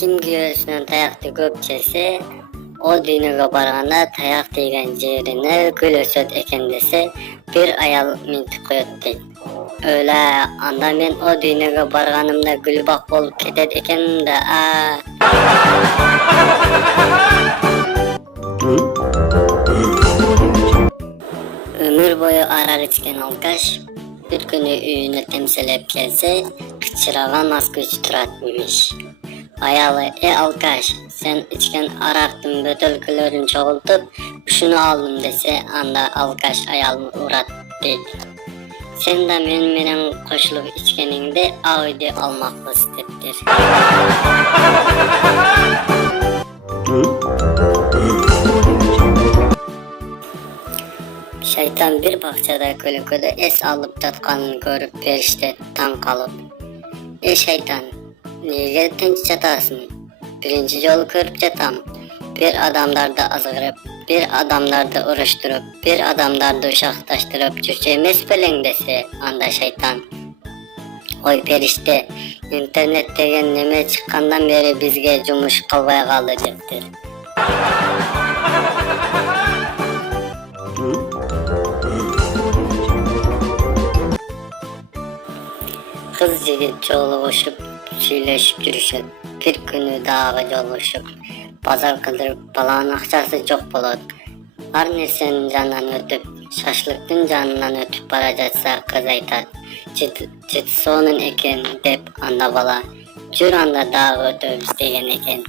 Kimki göğsüne tayaktı köpçesi, o düğünüge barganda tayak değgen yerine gül ösöt eken dese bir ayal mintik öttü. Öyle anda men o düğünüge barganımda gül bak bolup ketet ekenim de ömür boyu arar içken alkaş, bir günü üyünü temsilep gelse, kıçırağa maskı turatmış. Ayalı alkaş, sen içken araktın bötölkülerin çoğultup, şunu aldım dese anda alkaş ayalını uğrat dedi. Sen de menen koşulup içkeninde ağıydı almaklı isteptir. Şeytan bir bahçede kölüküde es alıp tatkanını görüp perişte tan kalıp. Şeytan, niye tinç çatasın? Birinci yolu körüp çatam. Bir adamlarda azgırıp, bir adamlarda uğraştırıp, bir adamlarda uşaktaştırıp çürçeğimiz belen dese anda şeytan. Oy perişte, internet degen neme çıkkandan beri bizge cumuş kalbaya kalacaktır. Kız yigit çoğuluşup, söyleşip yürüşüp, bir günü dağa yoluşup, pazar kıldırıp balağın akçası çok bolot. Her nersenin canından ötüp, şaşlıktın canından ötüp baracatsa kız aytar. Çıtısı onun eken dep anda bala, cür anda dağa ötüp degen eken.